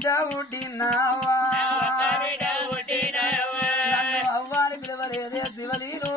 బిడ్డ పుట్టినావా నన్ను అవ్వాని పిలవలేదే శివలీను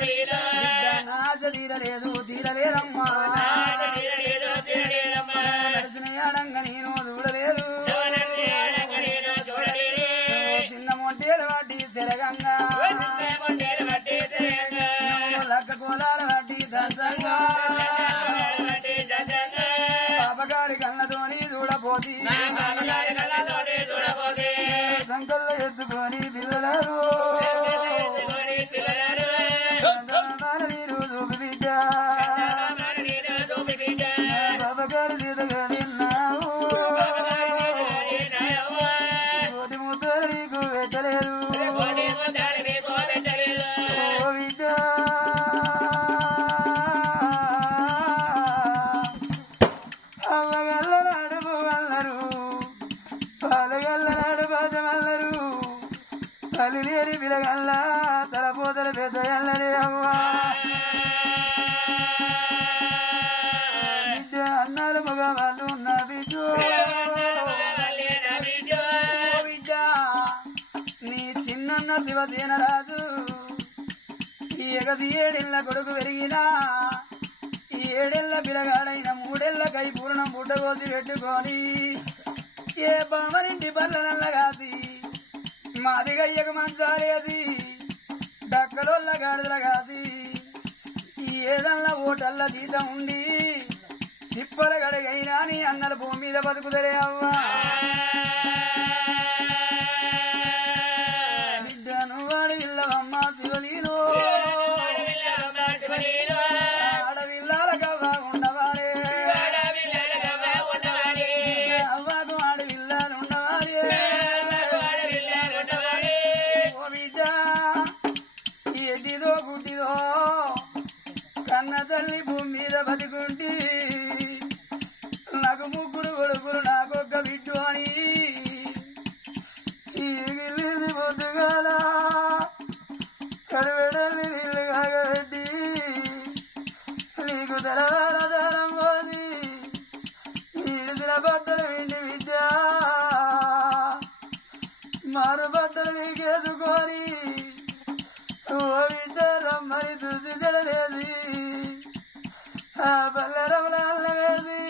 బిడ్డ నాశ తీరలేదు తీరలేదమ్మా నడిచిన ఏడంగా నేను చూడలేదు చిన్న మొంటేలు వాటి తెరగంగా లక్క కోలాల వాటి దంచంగా పాపగారి కళ్ళతోని చూడపోతి సంకల్లో ఎత్తుకొని పిల్లలారు నీరు చూపి బిడ్డ పాపగారి తీతగా తిన్నావు కోటి ముద్దలు నీకు పెట్టలేదు ఓ బిడ్డ అమ్మగల్ల నడుపు అల్లరు పాలగల్ల నడుపదమల్లరు తల్లి లేని పిలగల్ల తలపోతల పెద్ద అల్లరి అవ్వా బిడ్డ అన్నారు మగవాళ్ళు ఉన్న బిడ్డ బిడ్డ నీ చిన్న శివసేన రాజు ఈ ఎగసి ఏడేళ్ల కొడుకు పెరిగినా ఈ ఏడేళ్ల పిలగాడైన మూడేళ్ల కై పూర్ణం పుట్టగోసి పెట్టుకొని ఏ బామరింటి బర్లనల్ల కాసి మాది గయ్యకు మంచాలేసి డక్కలోళ్ళ గాడిదల కాసి ఈ ఏదల్ల ఓటల్ల జీతం ఉండి సిప్పల గడగైనా నీ అన్నల భూమి మీద బతుకుదలే అవ్వా బిడ్డను వాడు ఇల్లవమ్మ శివలీను ఆడవిల్లాల కవ్వ ఉండవారే అవ్వకు ఆడవిల్లాలు ఉండవారే ఓ బిడ్డ ఎడ్డిదో గుడ్డిదో కన్న తల్లి భూమి మీద బతుకుంటి నాకు ముగ్గురు కొడుకులు నాకొక్క బిడ్డు అని ఈగిల్లి పొద్దుగాల కడవెడల్ని నీళ్ళు కాగబెట్టి నీకు తెలవాల దారం పోసి ఈడిసిన బట్టలు విండి బిడ్డ మారు బట్టలు నీకేసుకొని ఓ బిడ్డ రమ్మని చూసి తెడలేది ఆ బల్లరంలో అల్ల వేసి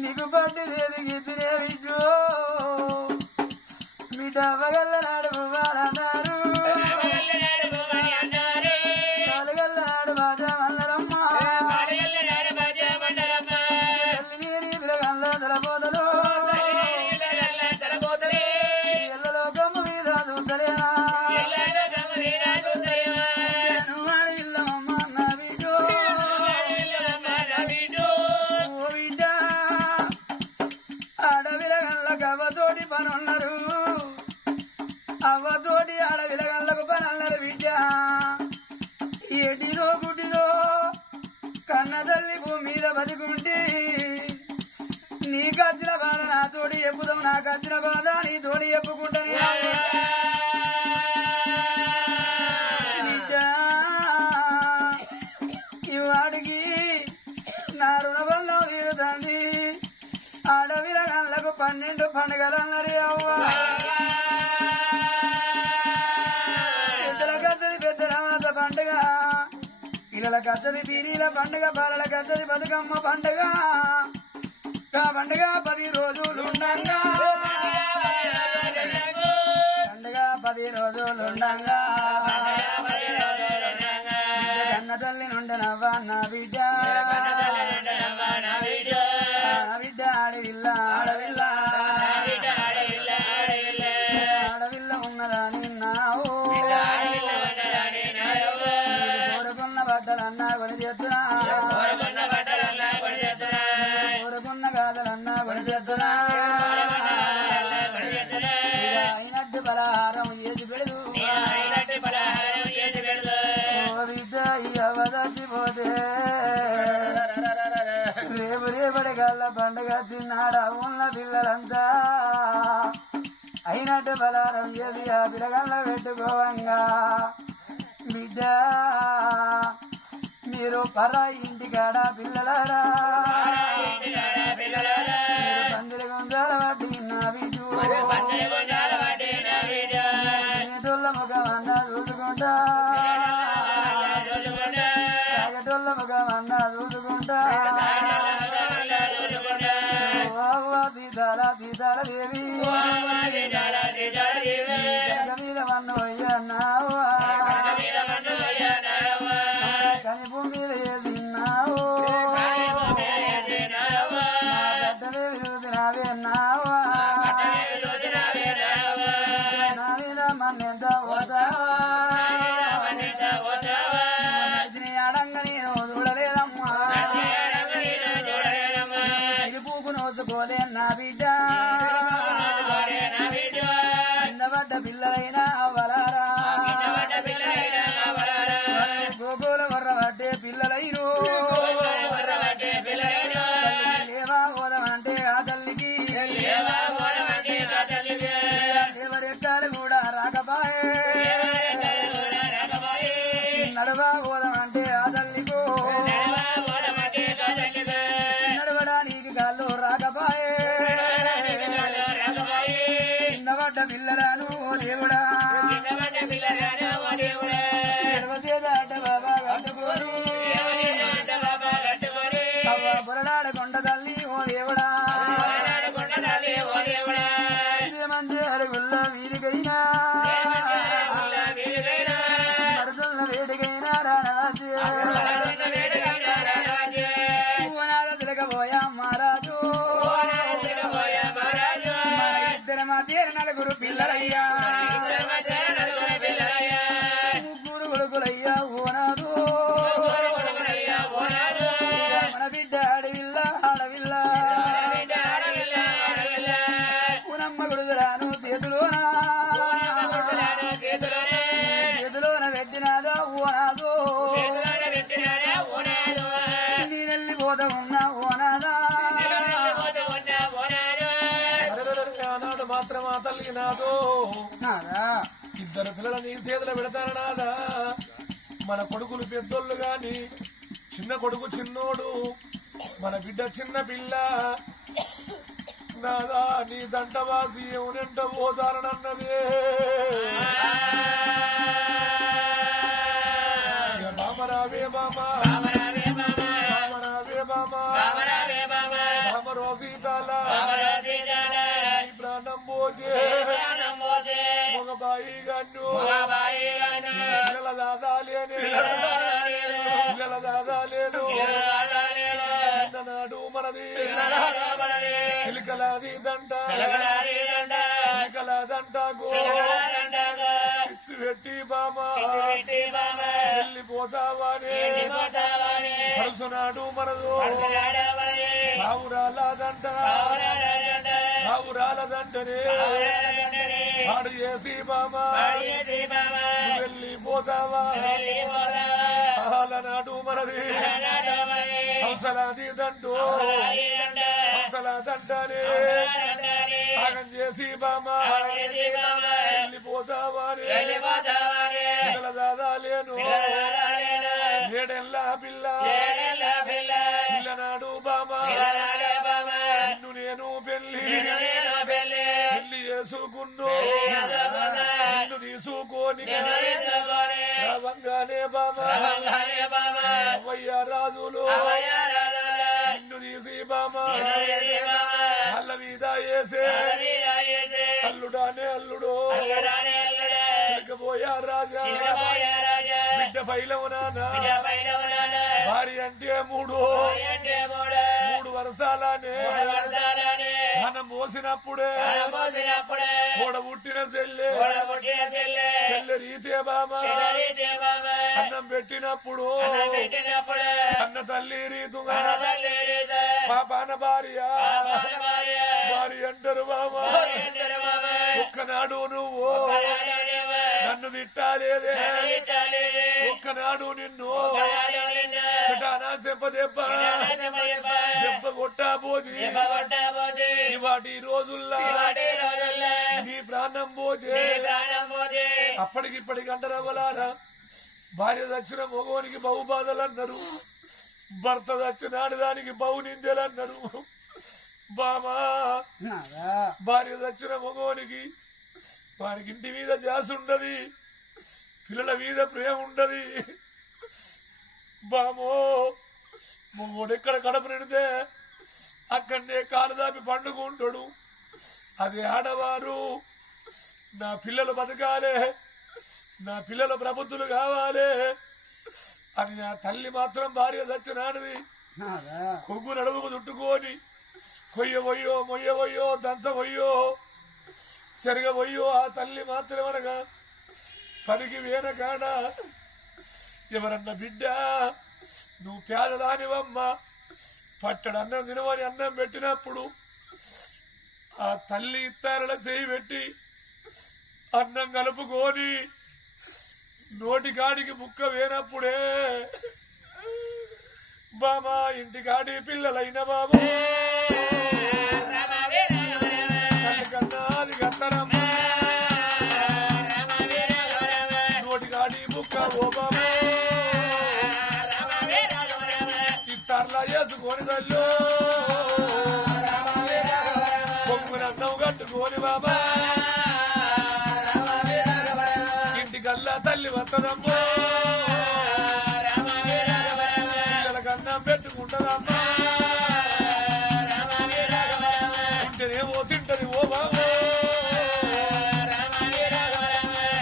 నీకు పట్టి దేనికి తినే బిడ్డు బిడ్డ అవ్వగల్ల నాడు పువ్వాలన్నారు పాలగల్ల నాడు బాజా మల్లరమ్మ తల్లి నీరి పిలగల్ల తలపోతలు ఎల్లలో గమ్మ మీద చూడలేనా ఇల్లమ్మ నా బిడ్డు ఓ బిడ్డ ఆడవిలగల్ల గవ్వతోటి పనున్నారు అవ్వతోటి ఆడవిలగల్లకు పనన్నారు బిడ్డ ఎడిదో గుడ్డిదో కన్న తల్లి భూమి మీద బతుకుంటే నీకచ్చిన బాధ నాతోటి చెప్పుదాం నాకచ్చిన బాధ నీతోటి చెప్పుకుంటాను బిడ్డ ఇవాడికి నా రుణబంధం తీరుతుంది ఆడవిలగల్లకు 12 పండుగలన్నారు అవ్వ పెద్దల కద్దది పెద్దల మాత పండుగ పిల్లల కద్దది పీరీల పండుగ బాలల కద్దది బతుకమ్మ పండుగ ఆ పండుగ 10 రోజులుండంగా పండుగ 10 రోజులుండంగా కన్న తల్లి నుండనవ్వా నా బిడ్డ బిడ్డ ఆడవిల్ల ఆడవిల్ల ఆడవిల్ల ఉన్నదా నిన్నావు కోరుకున్న బట్టలన్నా కొని తెస్తున్నా కోరుకున్న గాథలన్నా కొని తెస్తున్నా అయినట్టు పలహారం ఏది పెడదు ఓ బిడ్డ ఇవ్వ చచ్చిపోతే రేపు రేపటి కల్లా పండుగ తిన్నాడా ఉన్న పిల్లలంతా అయినట్టు బలారం ఏది ఆ పిల్లగల్ల పెట్టుకోవంగా బిడ్డ మీరు పరాయి ఇంటికాడ పిల్లలారా సీతాల సీతాలదేవి మీద మన్నోయ్యన్నావు కని భూమి తిన్నావు గడ్డమే విరుదినావే అన్నావా నా మీద మన్నెంత పోతావా ఆడంగా నేను చూడలేదమ్మా పూకు నోసుకోలే నా బిడ్డ కిందపడ్డ పిల్లలైనా అవ్వలారా గోగోల వర్రబడ్డే పిల్లలైరు లేవా పోదామంటే ఆ తల్లికి ఎవరెట్టాలు కూడా రాకపాయే నడవా పోదామంటే ఆ తల్లికో నడవడానికి కాళ్ళు రాకపాయే కిందపడ్డ పిల్లలను ఓ దేవుడా ఎడవచేదాట బాబా కట్టుకోరు అవ్వ బురడాడ కొండ తల్లి ఓ దేవుడా మంది అడుగుల్ల వీరికైనా మరుదున్న వేడికైనా రారాజు తిరగబోయా మహారాజు మన ఇద్దరు మా తీరు నలుగురు పిల్లలయ్యా ముగ్గురు కొడుకులయ్యా ఓనాదు మన బిడ్డ అడవిల్ల ఆడవిల్ల పూనమ్మ గుడుగురాను చేతిలోన పెట్టినాదా ఓనాదు నేనెళ్ళిపోతా ఉన్నా ఓనాదా ఆనాడు మాత్రం ఆ తల్లికి నాదో నాదా ఇద్దరు పిల్లల నీ చేతులు పెడతాను నాదా మన కొడుకులు పెద్దోళ్ళు గాని చిన్న కొడుకు చిన్నోడు మన బిడ్డ చిన్న పిల్ల నాదా నీ దంటవాసి ఎవరెంట పోతారనన్నదే బామరావే బామా బామరావే బామా బామరో సీతాల ప్రాణం పోతే ఒక బాయి గన్ను పిల్లల దాదా లేని పిల్లల దాదా లేదు నాడు మనది చిలుకలాది దంట చిలుకలాదంటకు పిచ్చి పెట్టి బామా వెళ్ళిపోతావానే పరుసునాడు మనదు బావురాలదంట బావురాలదంటనే ఆడు చేసి బామా వెళ్ళిపోతావా నాడు మనది హంసలాది దంటూ హంసలాదంటనే ఆగం చేసి బామా వెళ్ళిపోతావానే పిల్లల దాదా లేను ఏడెల్లా పిల్ల పిల్లనాడు బామా నిన్ను నేను పెళ్లి చేసుకున్ను నిన్ను తీసుకోని రవంగానే బామా అవయ్య రాజులు నిన్ను తీసి బామా అల్ల మీద వేసే అల్లుడానే అల్లుడు పోయా రాజా బిడ్డ పైలవు నానా భార్య అంటే మూడు వరసాలనే మనం మోసినప్పుడే కూడ పుట్టిన చెల్లె రీతే బామా అన్నం పెట్టినప్పుడు అన్న తల్లి రీతుగా పాపాన భార్య అంటారు బామా ఒక్కనాడు నువ్వు నన్ను తిట్టాలేదే ఒక్కనాడు నిన్ను చెప్ప దెబ్బ కొట్టాబోది వాటి రోజుల్లా నీ ప్రాణం పోతే అప్పటికిప్పటికి అంటారవ్వలారా భార్య దక్షిణ మగవానికి బహు బాధలు అన్నారు భర్త దక్షిణాడు దానికి బహు నిందెలు అన్నారు బామా భార్య దక్షిణ మగవానికి వారికి ఇంటి మీద జాస ఉండదు పిల్లల మీద ప్రేమ ఉండదు బామో మొగోడు ఎక్కడ కడప నిండితే అక్కడనే కాలు దాపి పండుకుంటాడు. అదే ఆడవారు నా పిల్లలు బతకాలే, నా పిల్లలు ప్రబుద్ధులు కావాలి అని నా తల్లి మాత్రం భార్య చచ్చినాడిది కొగ్గు నడుముకు చుట్టుకొని కొయ్యబోయ్యో మొయ్యబోయ్యో దంచబోయ్యో చెరగబోయ్యో ఆ తల్లి మాత్రమనగా పనికి వేనకాడ ఎవరన్నా బిడ్డ నువ్వు పేదదానివమ్మ పట్టడు అన్నం తినవని అన్నం పెట్టినప్పుడు ఆ తల్లి ఇత్తారల చేయి పెట్టి అన్నం కలుపుకొని నోటికాడికి ముక్క వేనప్పుడే బామా ఇంటికాడి పిల్లలైన బాబు కన్నా అది కత్తరమ్మ నోటికాడి ముక్క ఓ బాబా ఇత్తర్లా వేసుకొని తల్లు పొంగునన్నం కట్టుకొని బాబా ఇంటికల్లా తల్లి వత్తదమ్మా పిల్లలకన్నం పెట్టుకుంటదమ్మా ఉంటేనేమో తింటది ఓ బాబు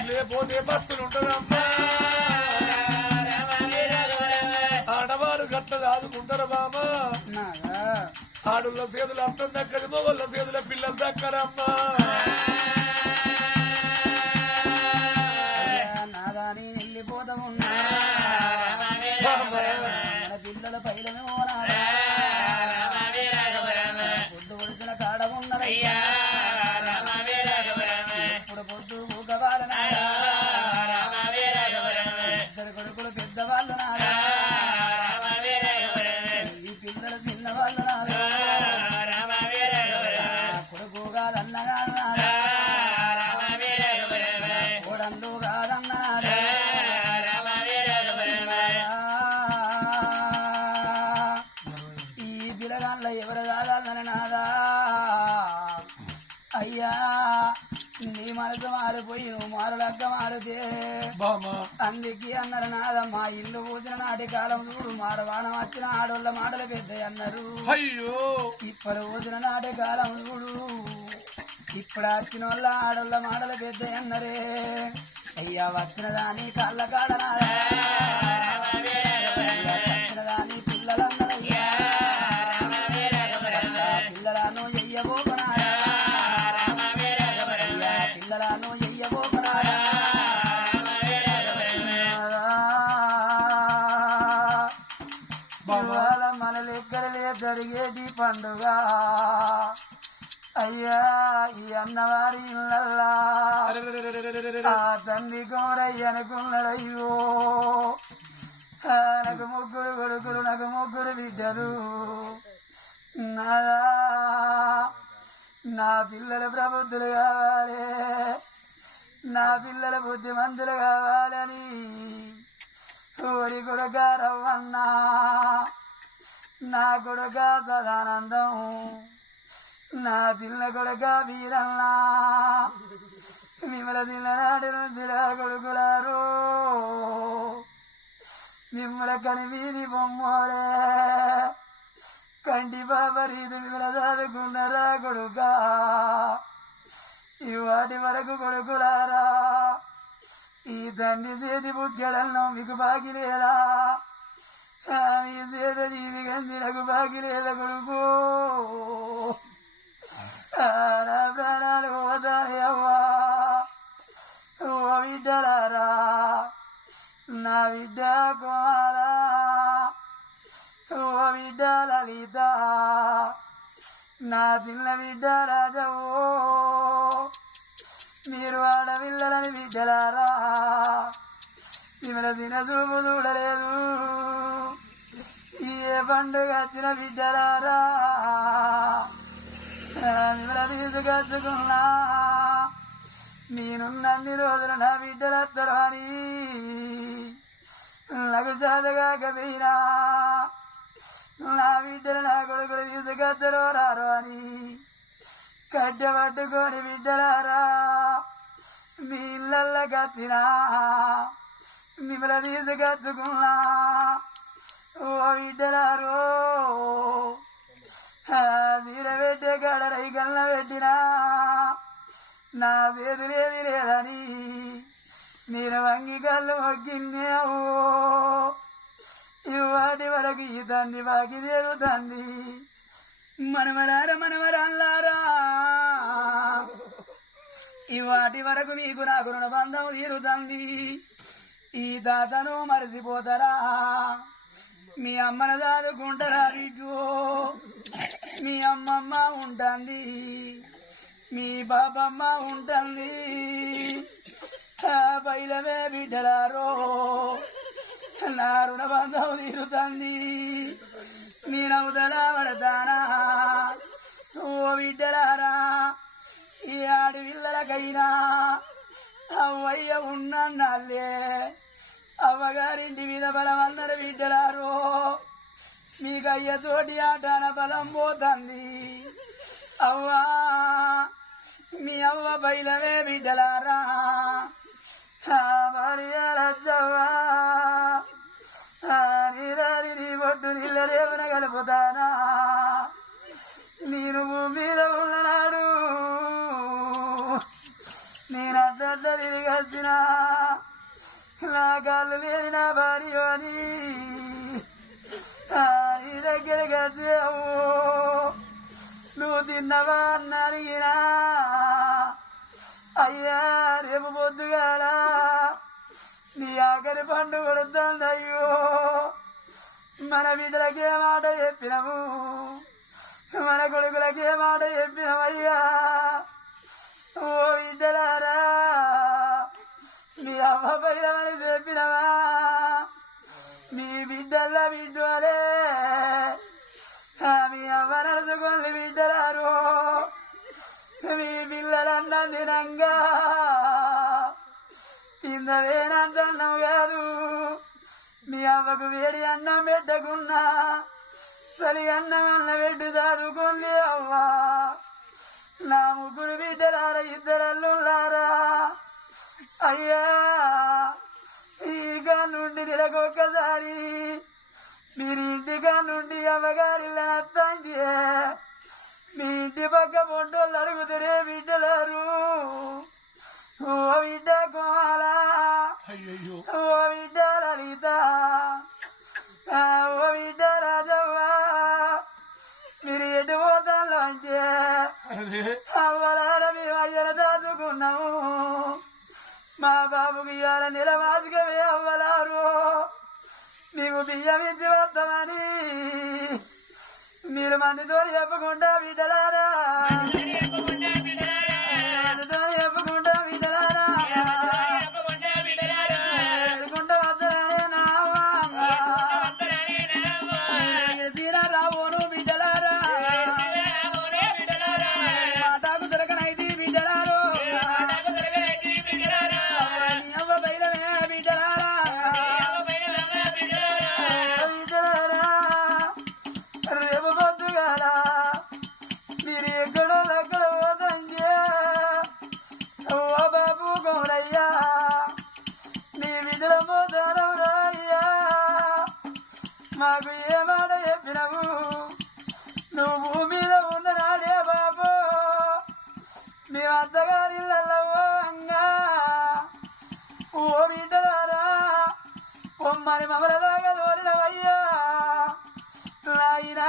లేకపోతే బతుకులు ఉంటదమ్మా ఆడవారు గట్ల దాదుకుంటారు బామా ఆడుల చేతులు అర్థం దక్కది మొగళ్ళ చేతుల పిల్లలు దక్కరమ్మా నాదాని వెళ్ళిపోతామున్నా పిల్లల పైలమే పొద్దు ఒడిసిన కాడ ఉన్నదయ్యా ఇప్పుడు పొద్దు ఊగవాలనా ఇద్దరు కొడుకులు పెద్దవాళ్ళు నాదా ఈ పిల్లలు చిన్నవాళ్ళు నాదా కొడుకు కాదన్నగాడు నాదా కోడండు కాదన్నాడు ఈ పిల్లగాళ్ళ ఎవరు కాదని నాదా అయ్యా నీ మనసు మారిపోయి నువ్వు మారులగ్గ మారితే అందుకే అన్నారు నాదా మా ఇల్లు పూసిన నాటి కాలం చూడు మారవానం వచ్చిన ఆడోళ్ళ మాటలు పెద్ద అన్నారు అయ్యో ఇప్పుడు పూసిన నాటి కాలం చూడు ఇప్పుడు వచ్చిన వాళ్ళ ఆడోళ్ళ మాటలు పెద్ద అన్నరే అయ్యా వచ్చిన దాని కళ్ళ కాడనాదా వచ్చిన దాని పిల్లలన్నరయ్యా పిల్లలను చెయ్యబోకనాడా పిల్లలను చెయ్యబోకనాడా ఇవాళ మన లెక్కలే జరిగేటి పండుగ అయ్యా ఈ అన్నవారి ఇళ్ళల్లా ఆ తండ్రి కోరయ్య అనుకున్నాడయ్యో నాకు ముగ్గురు కొడుకులు నాకు ముగ్గురు బిడ్డలు నాదా నా పిల్లల ప్రబుద్ధులు కావాలి నా పిల్లల బుద్ధిమంతులు కావాలని ఊరి కొడుక రవ్వన్నా నా కొడుక సదానందం నా పిల్ల కొడుక వీరన్నా మిమ్మల తిన్ననాటి నుంచిరా కొడుకులారు మిమ్మల కని వీధి బొమ్మోరే కంటి బాబరీదు మిమ్మల చదువుకున్నారా కొడుక ఇవాటి వరకు కొడుకులారా ఈ తండ్రి చేతి బుగ్గడల్లో మీకు బాగిలేదా మీ చేత జీవి గంజినకు బాగిలేదా కొడుకు నా ప్రాణాలు పోతాయవ్వా ఓ బిడ్డలారా నా బిడ్డ కుమారా ఓ బిడ్డ లలిత నా చిన్న బిడ్డ రాజవో మీరు ఆడపిల్లలని బిడ్డలారా మిమ్మల్ని తినచూపు చూడలేదు ఏ పండుగ వచ్చిన బిడ్డలారా మిమ్మల్ని తీసుకొచ్చుకున్నా నేనున్నన్ని రోజులు నా బిడ్డలత్తరు అని నాకు సాధగాకపోయినా నా బిడ్డలు నా కొడుకులు తీసుకొచ్చరు రారు అని కట్టె పట్టుకొని బిడ్డలారా మీ ఇళ్ళకి వచ్చినా మిమ్మల్ని తీసుకొచ్చుకున్నా ఓ బిడ్డలారో పెట్టే కాడ రైకల్న పెట్టినా నా చేతులేవి లేదని నేను వంగి కళ్ళు మొక్కిన్నావు ఇవాటి వరకు ఈ తండ్రి వాకి తీరుతండి మనమరార మనమరాన్లారా ఇవాటి వరకు మీకు నాకు రుణబంధం తీరుతంది ఈ తాతను మరిచిపోతారా మీ అమ్మను దాదుకుంటారా బిడ్డు మీ అమ్మమ్మ ఉంటుంది మీ బాబమ్మ ఉంటుంది బయలమే బిడ్డలారో నా రుణబంధం తీరుతుంది నేనవుదలా పడతానా ఓ బిడ్డలారా ఈ ఆడి పిల్లలకైనా అవ్వయ్య ఉన్నన్నాళ్ళే అవ్వగారింటి మీద బలం అందరు బిడ్డలారో మీకు అయ్యతోటి ఆటాన బలం పోతుంది అవ్వా మీ అవ్వ బయలమే బిడ్డలారా రచ్చవ్వా నీరాని బొట్టు నీళ్ళ రేవున కలుపుతానా నేను మీద ఉన్ననాడు నేను అడ్డ తిరిగి వచ్చినా నా కాళ్ళు లేని నా భార్య అని నీ దగ్గరికి వచ్చావు నువ్వు తిన్నవా అని అడిగినా అయ్యా రేపు పొద్దుగాల నీ ఆఖరి పండు కొడుతుంది అయ్యో మన బిడ్డలకే మాట చెప్పినవు మన కొడుకులకే మాట చెప్పినవయ్యా ఓ బిడ్డలారా నీ అమ్మ పైలమని చెప్పినవా మీ బిడ్డల్లా బిడ్డలే మీ అమ్మ నడుచుకొని బిడ్డలారు మీ పిల్లలన్నా తినంగా తిందవేనంటున్నావు కాదు మీ అమ్మకు వేడి అన్నం పెట్టకున్నా చలి అన్నం అన్న పెట్టి చదువుకోండి అవ్వా నా ముగ్గురు బిడ్డలారా ఇద్దరల్లులారా అయ్యా ఈగా నుండి నెలకొక్కసారి మీరు ఇంటిగా నుండి అమ్మగారిల్ల అత్తండి మీ ఇంటి పక్క పొట్టోళ్ళు అడుగుతారే బిడ్డలారు ఓ బిడ్డ కోలా ఓ బిడ్డ లలిత ఓ బిడ్డ రాజవ్వ మీరు ఎటు పోతాను అంటే అవ్వలార మేము అయ్యల దాచుకున్నాము మా బాబుకి ఇవాళ నిలమాసికవే అవ్వలారు మేము బియ్యం ఇచ్చి వస్తామని మీరు మందితో చెప్పకుండా బిడ్డలారా మందితో చెప్పకుండా బిడ్డలారా ఎదుకుంటూ వస్తారనే నా తీరా రాబోను బిడ్డలారా మాతాకు దొరకనైతే బిడ్డలారు నీ అవ్వ బయలమే బిడ్డలారా బిడ్డలారా రేపు పొద్దుగాల మీరు ఎక్కడో అక్కడ పోతంగే ఓ బాబు గౌరయ్యా నీ బిడ్డల పోతాను రాయ్యా మాకు ఏ మాట చెప్పినవు నువ్వు భూమి మీద ఉన్ననాడే బాబు మీ అత్తగారిళ్ళో అంగా ఓ బిడ్డలారా పొమ్మని మమ్మల దాకా తోలినవయ్యా నాయనా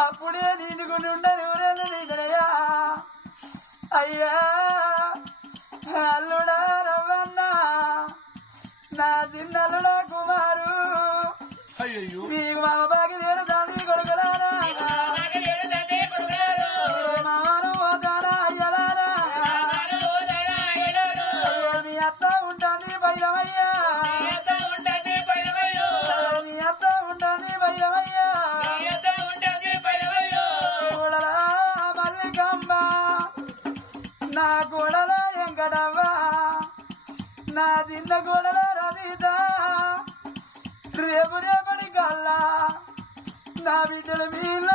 అప్పుడే నీనుకుని ఉండని ఊరేళ్ళు నీదనయ్యా అయ్యా అల్లుడా రవ్వన్నా నా చిన్నల్లుడా కుమారు నీకు మామ బాకి తీరుతాను కొడుకులారా మామను పోతారా అయ్యలారా మీ అత్త ఉంటుంది భయమయ్యా మీ అత్త ఉంటుంది భయమయ్యా కూడలా మల్లికమ్మ నా కూడల వెంకటవ్వ నా చిన్న కూడల రవిత రేపు రేపటి కల్లా నా బిడ్డలు మీ ఇళ్ళ